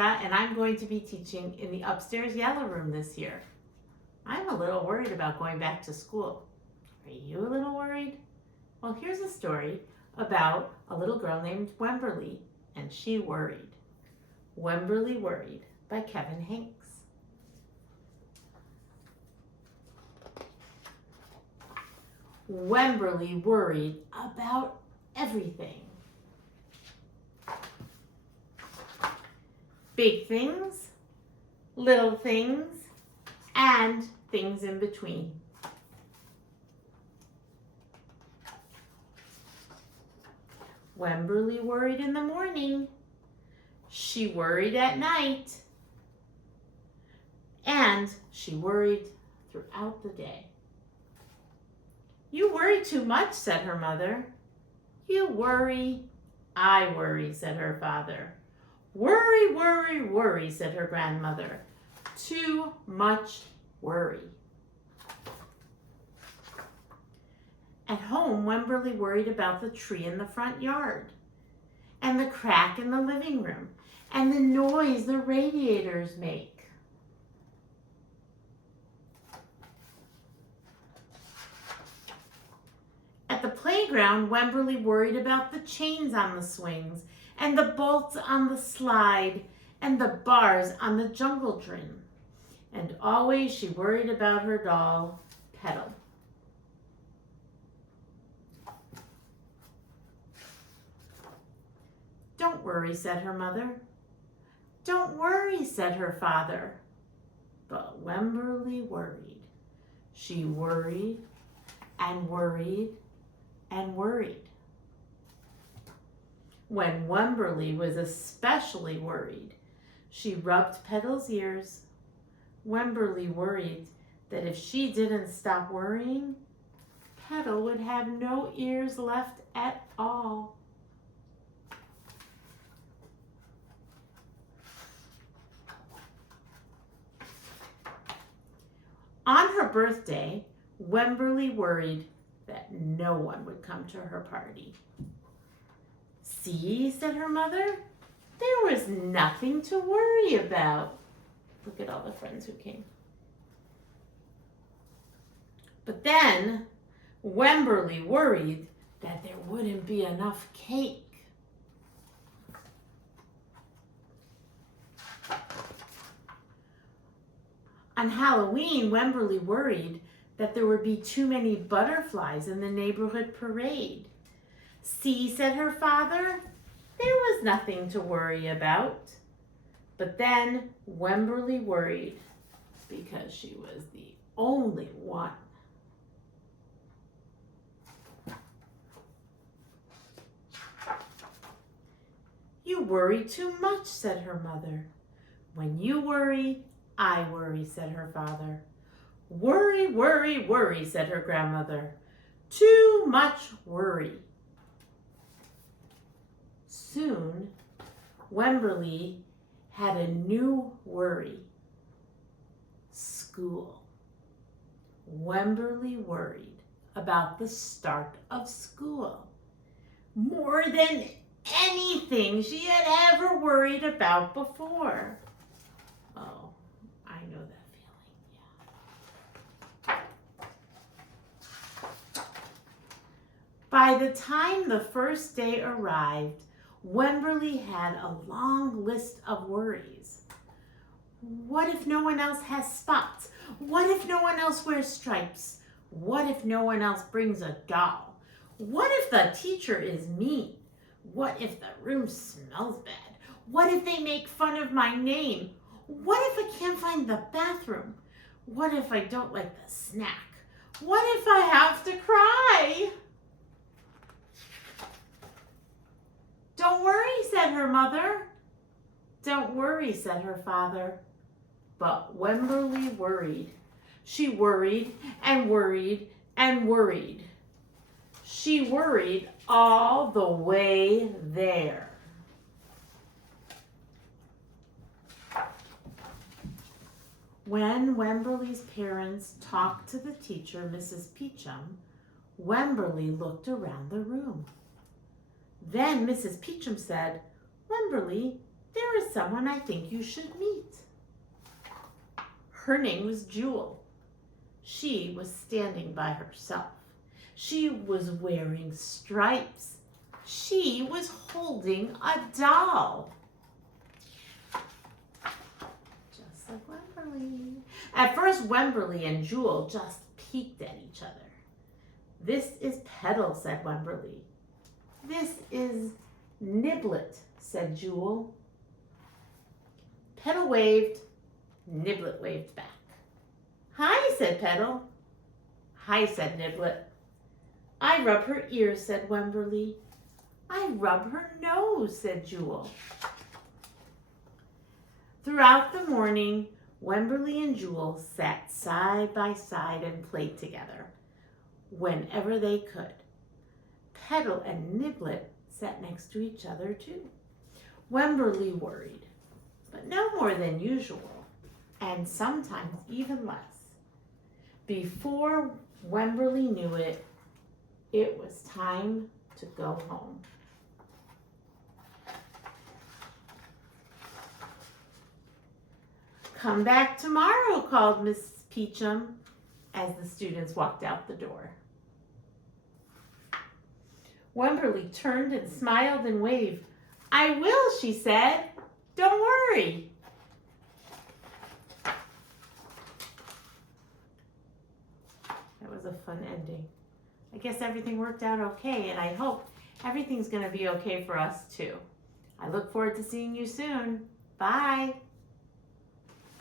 Rebecca, and I'm going to be teaching in the upstairs yellow room this year. I'm a little worried about going back to school. Are you a little worried? Well, here's a story about a little girl named Wemberly, and she worried. Wemberly Worried by Kevin Hanks. Wemberly worried about everything. Big things, little things, and things in between. Wemberly worried in the morning. She worried at night. And she worried throughout the day. You worry too much, said her mother. You worry. I worry, said her father. Worry, worry, worry, said her grandmother. Too much worry. At home, Wemberly worried about the tree in the front yard, and the crack in the living room, and the noise the radiators make. At the playground, Wemberly worried about the chains on the swings, and the bolts on the slide, and the bars on the jungle gym. And always she worried about her doll, Petal. Don't worry, said her mother. Don't worry, said her father. But Wemberly worried. She worried and worried and worried. When Wemberly was especially worried, she rubbed Petal's ears. Wemberly worried that if she didn't stop worrying, Petal would have no ears left at all. On her birthday, Wemberly worried that no one would come to her party. See, said her mother, there was nothing to worry about. Look at all the friends who came. But then Wemberly worried that there wouldn't be enough cake. On Halloween, Wemberly worried that there would be too many butterflies in the neighborhood parade. See, said her father, there was nothing to worry about. But then Wemberly worried because she was the only one. You worry too much, said her mother. When you worry, I worry, said her father. Worry, worry, worry, said her grandmother. Too much worry. Soon, Wemberly had a new worry. School. Wemberly worried about the start of school more than anything she had ever worried about before. Oh, I know that feeling, yeah. By the time the first day arrived, Wemberly had a long list of worries. What if no one else has spots? What if no one else wears stripes? What if no one else brings a doll? What if the teacher is mean? What if the room smells bad? What if they make fun of my name? What if I can't find the bathroom? What if I don't like the snack? What if I have to cry? Don't worry, said her mother. Don't worry, said her father. But Wemberly worried. She worried and worried and worried. She worried all the way there. When Wemberly's parents talked to the teacher, Mrs. Peachum, Wemberly looked around the room. Then Mrs. Peachum said, Wemberly, There is someone I think you should meet. Her name was Jewel. She was standing by herself. She was wearing stripes. She was holding a doll. Just like Wemberly. At first, Wemberly and Jewel just peeked at each other. This is Petal, said Wemberly. This is Niblet, said Jewel. Petal waved. Niblet waved back. Hi, said Petal. Hi, said Niblet. I rub her ears, said Wemberly. I rub her nose, said Jewel. Throughout the morning, Wemberly and Jewel sat side by side and played together whenever they could. Petal and Niblet sat next to each other too. Wemberly worried, but no more than usual, and sometimes even less. Before Wemberly knew it, it was time to go home. Come back tomorrow, called Miss Peachum as the students walked out the door. Wemberly turned and smiled and waved. I will, she said. Don't worry. That was a fun ending. I guess everything worked out okay, and I hope everything's going to be okay for us too. I look forward to seeing you soon. Bye.